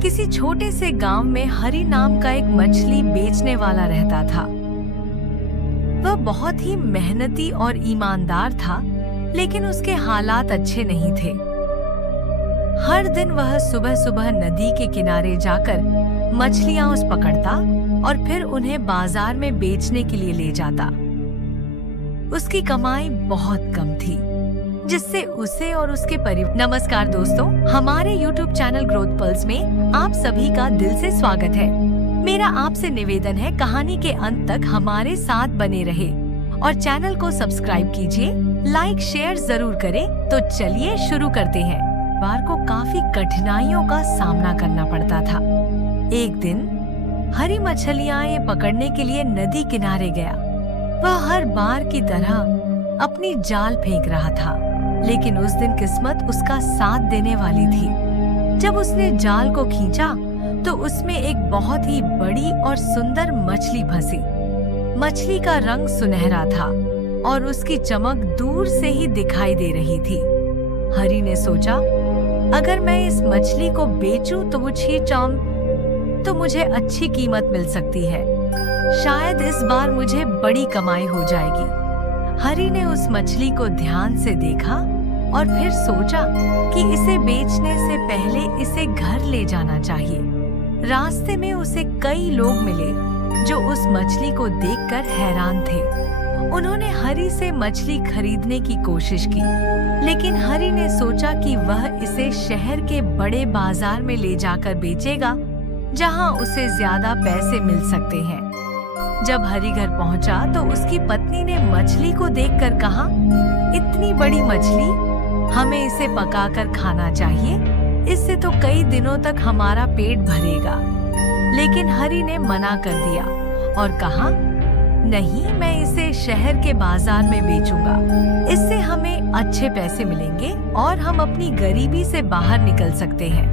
किसी छोटे से गांव में हरि नाम का एक मछली बेचने वाला रहता था। वह बहुत ही मेहनती और ईमानदार था, लेकिन उसके हालात अच्छे नहीं थे। हर दिन वह सुबह सुबह नदी के किनारे जाकर मछलियां पकड़ता और फिर उन्हें बाजार में बेचने के लिए ले जाता। उसकी कमाई बहुत कम थी, जिससे उसे और उसके परिवार। नमस्कार दोस्तों, हमारे YouTube चैनल ग्रोथ पल्स में आप सभी का दिल से स्वागत है। मेरा आपसे निवेदन है, कहानी के अंत तक हमारे साथ बने रहे और चैनल को सब्सक्राइब कीजिए, लाइक शेयर जरूर करें। तो चलिए शुरू करते हैं। बार को काफी कठिनाइयों का सामना करना पड़ता था। एक दिन हरी मछलियां पकड़ने के लिए नदी किनारे गया। वह हर बार की तरह अपनी जाल फेंक रहा था, लेकिन उस दिन किस्मत उसका साथ देने वाली थी। जब उसने जाल को खींचा तो उसमें एक बहुत ही बड़ी और सुंदर मछली फंसी। मछली का रंग सुनहरा था और उसकी चमक दूर से ही दिखाई दे रही थी। हरी ने सोचा, अगर मैं इस मछली को बेचूं तो मुझे अच्छी कीमत मिल सकती है। शायद इस बार मुझे बड़ी कमाई हो जाएगी। हरी ने उस मछली को ध्यान से देखा और फिर सोचा कि इसे बेचने से पहले इसे घर ले जाना चाहिए। रास्ते में उसे कई लोग मिले जो उस मछली को देखकर हैरान थे। उन्होंने हरी से मछली खरीदने की कोशिश की, लेकिन हरी ने सोचा कि वह इसे शहर के बड़े बाजार में ले जाकर बेचेगा, जहां उसे ज्यादा पैसे मिल सकते हैं। जब हरी घर पहुंचा तो उसकी पत्नी ने मछली को देखकर कहा, इतनी बड़ी मछली, हमें इसे पकाकर खाना चाहिए। इससे तो कई दिनों तक हमारा पेट भरेगा। लेकिन हरी ने मना कर दिया और कहा, नहीं, मैं इसे शहर के बाजार में बेचूंगा। इससे हमें अच्छे पैसे मिलेंगे और हम अपनी गरीबी से बाहर निकल सकते हैं।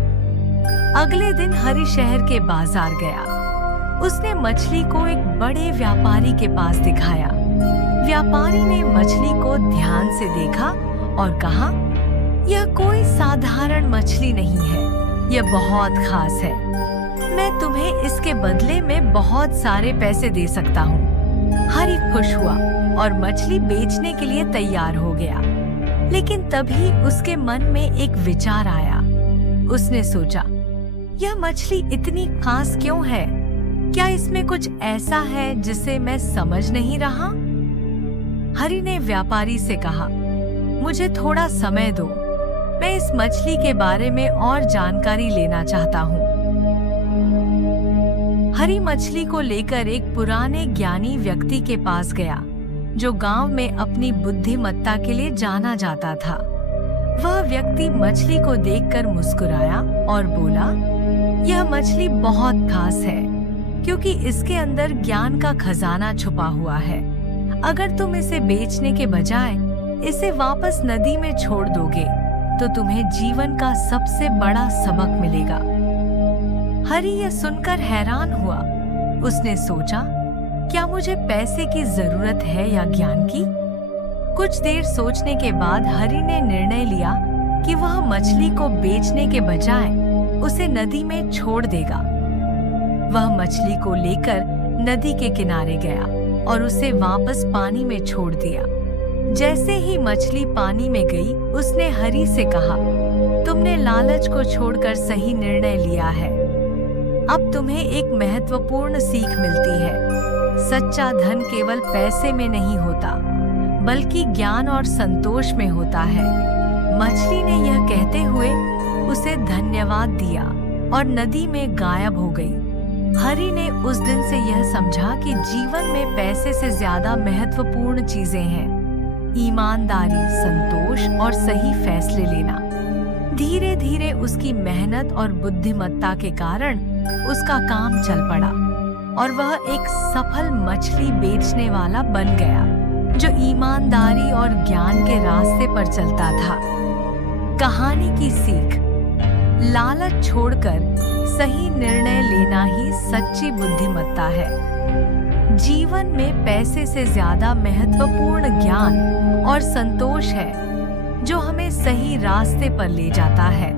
अगले दिन हरी शहर के बाजार गया। उसने मछली को एक बड़े व्यापारी के पास दिखाया। व्यापारी ने मछली को ध्यान से देखा और कहा, यह कोई साधारण मछली नहीं है, यह बहुत खास है। मैं तुम्हें इसके बदले में बहुत सारे पैसे दे सकता हूँ। हरी खुश हुआ और मछली बेचने के लिए तैयार हो गया। लेकिन तभी उसके मन में एक विचार आया। उसने सोचा, यह मछली इतनी खास क्यों है? क्या इसमें कुछ ऐसा है जिसे मैं समझ नहीं रहा? हरी ने व्यापारी से कहा, मुझे थोड़ा समय दो, मैं इस मछली के बारे में और जानकारी लेना चाहता हूँ। हरी मछली को लेकर एक पुराने ज्ञानी व्यक्ति के पास गया, जो गांव में अपनी बुद्धिमत्ता के लिए जाना जाता था। वह व्यक्ति मछली को देखकर मुस्कुराया और बोला, यह मछली बहुत खास है, क्योंकि इसके अंदर ज्ञान का खजाना छुपा हुआ है। अगर तुम इसे बेचने के बजाय इसे वापस नदी में छोड़ दोगे, तो तुम्हें जीवन का सबसे बड़ा सबक मिलेगा। हरी यह सुनकर हैरान हुआ। उसने सोचा, क्या मुझे पैसे की जरूरत है या ज्ञान की? कुछ देर सोचने के बाद हरी ने निर्णय लिया कि वह मछली को बेचने के बजाय उसे नदी में छोड़ देगा। वह मछली को लेकर नदी के किनारे गया और उसे वापस पानी में छोड़ दिया। जैसे ही मछली पानी में गई, उसने हरी से कहा, तुमने लालच को छोड़कर सही निर्णय लिया है। अब तुम्हें एक महत्वपूर्ण सीख मिलती है। सच्चा धन केवल पैसे में नहीं होता, बल्कि ज्ञान और संतोष में होता है। मछली ने यह कहते हुए उसे धन्यवाद दिया और नदी में गायब हो गई। हरी ने उस दिन से यह समझा कि जीवन में पैसे से ज्यादा महत्वपूर्ण चीजें हैं ईमानदारी, संतोष और सही फैसले लेना। धीरे धीरे उसकी मेहनत और बुद्धिमत्ता के कारण उसका काम चल पड़ा और वह एक सफल मछली बेचने वाला बन गया, जो ईमानदारी और ज्ञान के रास्ते पर चलता था। कहानी की सीख, लालच छोड़कर सही निर्णय लेना ही सच्ची बुद्धिमत्ता है। जीवन में पैसे से ज्यादा महत्वपूर्ण ज्ञान और संतोष है, जो हमें सही रास्ते पर ले जाता है।